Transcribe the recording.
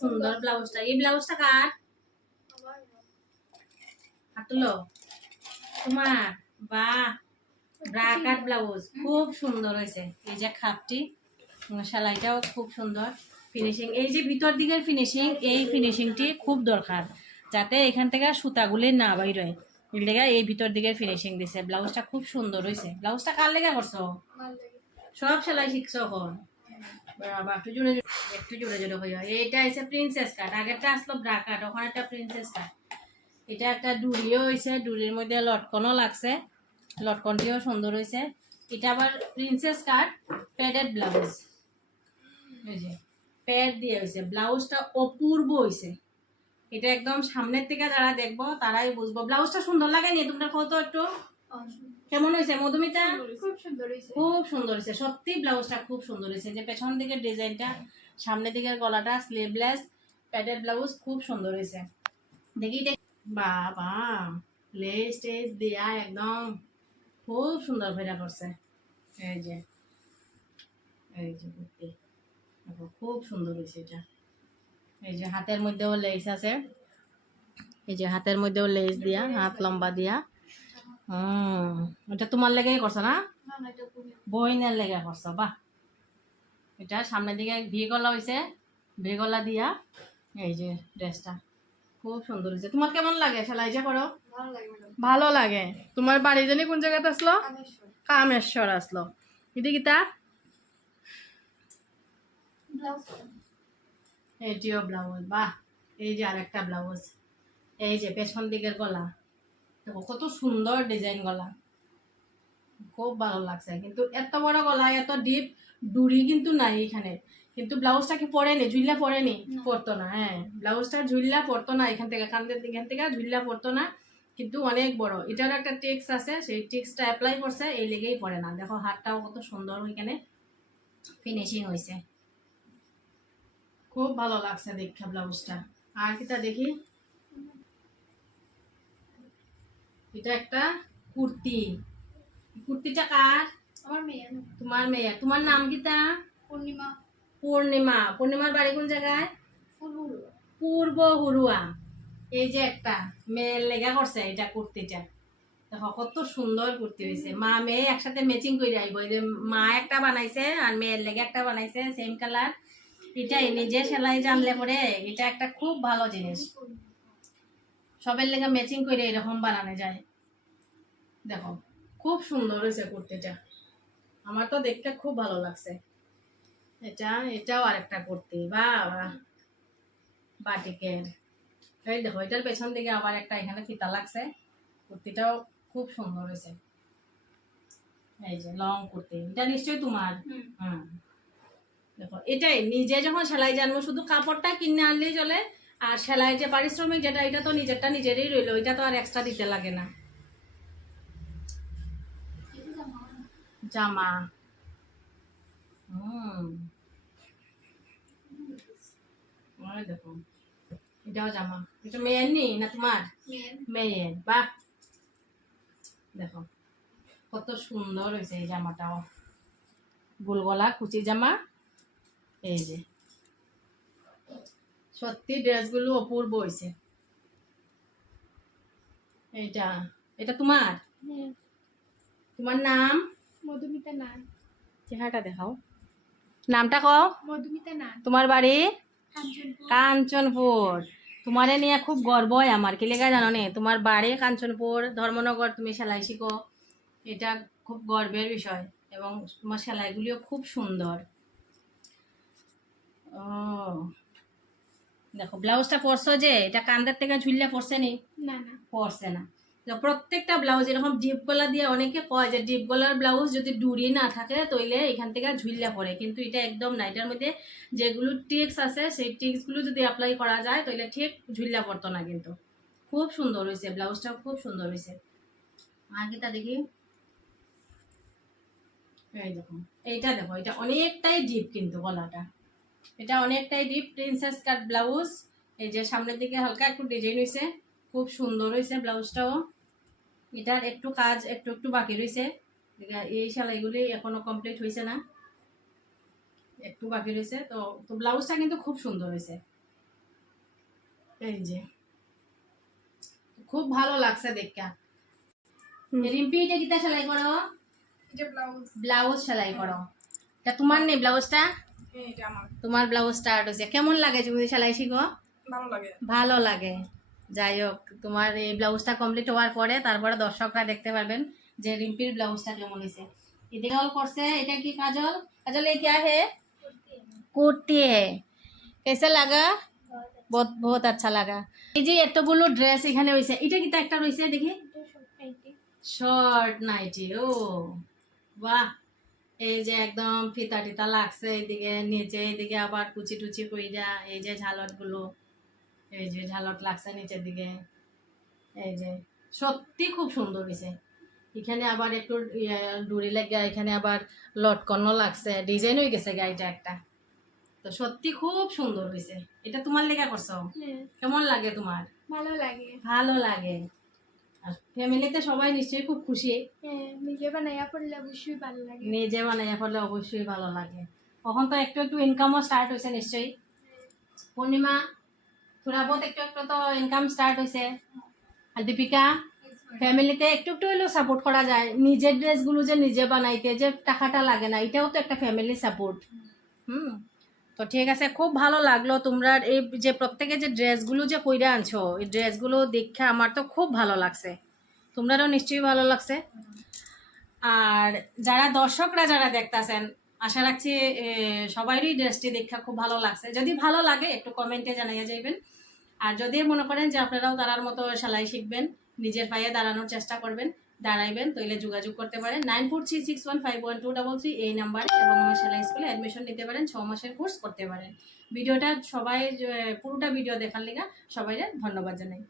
সুন্দর ব্লাউজটা। এই ব্লাউজটা কার হাতলো তোমার? বাহ, ব্রা কাট ব্লাউজ খুব সুন্দর হয়েছে। এই যে খাপটি, সেলাইটাও খুব সুন্দর, ফিনিশিং। এই যে ভিতর দিকের ফিনিশিং, এই ফিনিশিংটি খুব দরকার, যাতে এখান থেকে সুতাগুলি না বাইর হয়। এর লেগে এই ভিতর দিকের ফিনিশিং দিছে। ব্লাউজটা খুব সুন্দর হয়েছে। ব্লাউজটা কার লেগে করছো? সব সেলাই শিখছো এখন? বাবা, একটু জোরে জোরে হইয়া। এইটা হচ্ছে প্রিন্সেস কাট, আগেরটা আসলো ব্রা কাট, ওখানে একটা প্রিন্সেস কাট। এটা একটা ডুরিও হয়েছে, ডুরির মধ্যে লটকনও লাগছে, লটকনটিও সুন্দর হয়েছে। এটা আবার প্রিন্সেস কাট প্যাডেড ব্লাউজ, এই যে প্যাড দিয়ে হয়েছে। ব্লাউজটা অপূর্ব হয়েছে। এটা একদম সামনের থেকে যারা দেখবো তারাই বুঝবো। ব্লাউজটা সুন্দর লাগে নি? তোমরা কত একটু কেমন হয়েছে মধুমিতা? খুব সুন্দর হয়েছে, খুব সুন্দর হয়েছে সত্যি। ব্লাউজটা খুব সুন্দর হয়েছে। যে পেছন দিকের ডিজাইনটা, সামনের দিকের গলাটা স্লিভলেস প্যাডেড ব্লাউজ খুব সুন্দর হয়েছে। দেখি বাবা, লেস টেস দিয়া একদম খুব সুন্দর ভেড়া করছে। এই যে এই যে কুর্তি খুব সুন্দর হয়েছে এটা। এই যে হাতের মধ্যেও লেস আছে, এই যে হাতের মধ্যেও লেস দিয়া, হাত লম্বা দিয়া। এটা তোমার লেগেই করছো না? বইনের লেগে করছো। বাহ, এটা সামনের দিকে ভি গলা হয়েছে, ভি গলা দিয়া। এই যে ড্রেসটা খুব সুন্দর হয়েছে। তোমার কেমন লাগে সেলাই যে করো? ভালো লাগে। তোমার বাড়ি জানি কোন জায়গাতে আসলো? কামেশ্বর আসলো। এটা কিতা? এটিও ব্লাউজ। বাহ, এই যে আরেকটা ব্লাউজ। এই যে পেছন দিকের গলা, দেখো কত সুন্দর ডিজাইন গলা, খুব ভালো লাগছে। কিন্তু এত বড় গলা, এত ডিপ ডুরি কিন্তু নাই এখানে। কিন্তু ব্লাউজটা কি পরেনি, ঝুল্লা পরেনি? পরতো না। হ্যাঁ, ব্লাউজটা ঝুল্লা পরতো না, এখান থেকে কান্দের এখান থেকে ঝুল্লা পরতো না। কিন্তু অনেক বড়, এটার একটা টেক্স আছে, সেই টেক্সটা অ্যাপ্লাই করছে, এই লেগেই পরে না। দেখো হাতটাও কত সুন্দর এখানে ফিনিশিং হয়েছে, খুব ভালো লাগছে দেখে ব্লাউজটা। আর কিটা দেখি, এটা একটা কুর্তি। কুর্তিটা কার? আমার মেয়ে। তোমার মেয়ে। তোমার নাম কিটা? পূর্ণিমা। পূর্ণিমা। পূর্ণিমার বাড়ি কোন জায়গায়? পূর্ব হুরুয়া। এই যে একটা মেয়ের লেগা করছে এটা কুর্তিটা, দেখো কত সুন্দর কুর্তি হয়েছে। মা মেয়ে একসাথে ম্যাচিং করে আইব। এই যে মা একটা বানাইছে আর মেয়ের লেগে একটা বানাইছে সেম কালার। এটাই নিজে সেলাই জানলে পরে এটা একটা খুব ভালো জিনিস, সবের লেগে ম্যাচিং করে এরকম বানানো যায়। দেখো খুব সুন্দর হয়েছে কুর্তিটা, আমার তো দেখতে খুব ভালো লাগছে। এটাও আরেকটা কুর্তি। বাবা, বাটিকের। এই দেখো এটার পেছন দিকে আবার একটা এখানে ফিতা লাগছে। কুর্তিটাও খুব সুন্দর হয়েছে। এই যে লং কুর্তি, এটা নিশ্চয়ই তোমার। দেখো এটাই নিজে যখন সেলাই জানবো, শুধু কাপড়টা কিনে আনলেই চলে। আর সেলাই যে পারিশ্রমিক যেটা, এটা তো নিজেরটা নিজেরই রইলো, এটা তো আর এক্সট্রা দিতে লাগে না। জামা, দেখো এটাও জামা। এটা মেয়ের নি না তোমার? মেয়ের। বাহ, দেখো কত সুন্দর হয়েছে এই জামাটাও, গোল গলা কুচি জামা। এই যে সত্যি ড্রেসগুলো অপূর্ব হয়েছে। এইটা, এটা তোমার? তোমার নাম? মধুমিতা নাথ। চেহারাটা দেখাও, নামটা কও। মধুমিতা নাথ। তোমার বাড়ি? কাঞ্চনপুর। কাঞ্চনপুর। তোমারে নিয়ে খুব গর্ব হয় আমার। কি লেগা জানো নে? তোমার বাড়ি কাঞ্চনপুর, ধর্মনগর, তুমি সেলাই শিখো, এটা খুব গর্বের বিষয়। এবং তোমার সেলাইগুলিও খুব সুন্দর। ও দেখো ব্লাউজটা পরছো যে, এটা কান্দের থেকে ঝুললে পরছে নি? না না, পরছে না। তো প্রত্যেকটা ব্লাউজ এরকম ডিপ গলা দিয়ে, অনেকে কয় যে ডিপ গলার ব্লাউজ যদি ডুরি না থাকে তইলে এখান থেকে ঝুললে পড়ে, কিন্তু এটা একদম না। এটার মধ্যে যেগুলো টিক্স আছে, সেই টিক্সগুলো যদি অ্যাপ্লাই করা যায় তাহলে ঠিক ঝুললে পড়তো না। কিন্তু খুব সুন্দর হয়েছে ব্লাউজটাও, খুব সুন্দর হয়েছে। আর কিটা দেখি, এই দেখো এইটা, দেখো এটা অনেকটাই ডিপ কিন্তু গলাটা, এটা অনেকটাই ডিপ। প্রিন্সেস কাট ব্লাউজ। এই যে সামনের দিকে হালকা একটু ডিজাইন হয়েছে, খুব সুন্দর হয়েছে ব্লাউজটাও। এটার একটু কাজ একটু একটু বাকি রয়েছে, এই সেলাইগুলি এখনো কমপ্লিট হয়েছে না, একটু বাকি রয়েছে। তো তো ব্লাউজটা কিন্তু খুব সুন্দর হয়েছে। এই যে খুব ভালো লাগছে দেখা। রিম্পি এটা কিতা সেলাই করো? এটা ব্লাউজ। ব্লাউজ সেলাই করো। তা তোমার নেই ব্লাউজটা? এটা আমার। তোমার ব্লাউজ স্টার্ট হয়েছে, কেমন লাগে তুমি সেলাই শিখো? ভালো লাগে। ভালো লাগে। যাই হোক, তোমার এই ব্লাউজটা কমপ্লিট হওয়ার পরে তারপরে দর্শকরা দেখতে পারবেন যে রিম্পির ব্লাউজটা কেমন হয়েছে। এদিকে অল করছে, এটা কি কাজল? কাজল ये क्या है? কুর্তি है। कैसा लगा? बहुत बहुत अच्छा लगा। এই যে এতগুলো ড্রেস এখানে হয়েছে, এটা কি একটা রয়েছে দেখি? Short nightie. ও বাহ, এই যে একদম ফিতা টিতা লাগছে এইদিকে নিচে, এইদিকে আবার কুচি টুচি কইরা এই যে ঝালট গুলো, এই যে ঝালট লাগছে নিচের দিকে। এই যে সত্যি খুব সুন্দর হয়েছে। এখানে আবার একটু ডুরি লাগা, এখানে আবার লটকনও লাগছে, ডিজাইন হয়ে গেছে গাড়িটা একটা। তো সত্যি খুব সুন্দর হয়েছে। এটা তোমার লেগা করছো? কেমন লাগে তোমার? ভালো লাগে। ভালো লাগে। আর ফ্যামিলিতে সবাই নিশ্চয়ই খুব খুশি। নিজে বানাইয়া পড়লে অবশ্যই ভালো লাগে। নিজে বানাইয়া ফেললে অবশ্যই ভালো লাগে। তখন তো একটু একটু ইনকামও স্টার্ট হয়েছে নিশ্চয়ই। পূর্ণিমা, তোরা বহুত একটু একটু তো ইনকাম স্টার্ট হয়েছে। আর দীপিকা, ফ্যামিলিতে একটু একটু হলেও সাপোর্ট করা যায়। নিজের ড্রেসগুলো যে নিজে বানাইতে যে টাকাটা লাগে না, এটাও তো একটা ফ্যামিলি সাপোর্ট। তো ঠিক আছে, খুব ভালো লাগলো তোমরা এই যে প্রত্যেকে যে ড্রেসগুলো যে কইরা আনছো, এই ড্রেসগুলো দেখে আমার তো খুব ভালো লাগছে। তোমরাও নিশ্চয়ই ভালো লাগছে। আর যারা দর্শকরা যারা দেখতাছেন, আশা রাখছি সবারই ড্রেসটি দেখে খুব ভালো লাগছে। যদি ভালো লাগে একটু কমেন্টে জানাইয়া যাইবেন। আর যদি মনে করেন যে আপনারাও তারার মতো সেলাই শিখবেন, নিজের পায়ে দাঁড়ানোর চেষ্টা করবেন, দাঁড়াইবেন, তাইলে যোগাযোগ করতে পারেন 9436151233 এই নাম্বারে, এবং আমার সেলাই স্কুলে অ্যাডমিশন নিতে পারেন। 6 মাসের কোর্স করতে পারেন। ভিডিওটা সবাই পুরোটা ভিডিও দেখার লেগে সবাই ধন্যবাদ জানাই।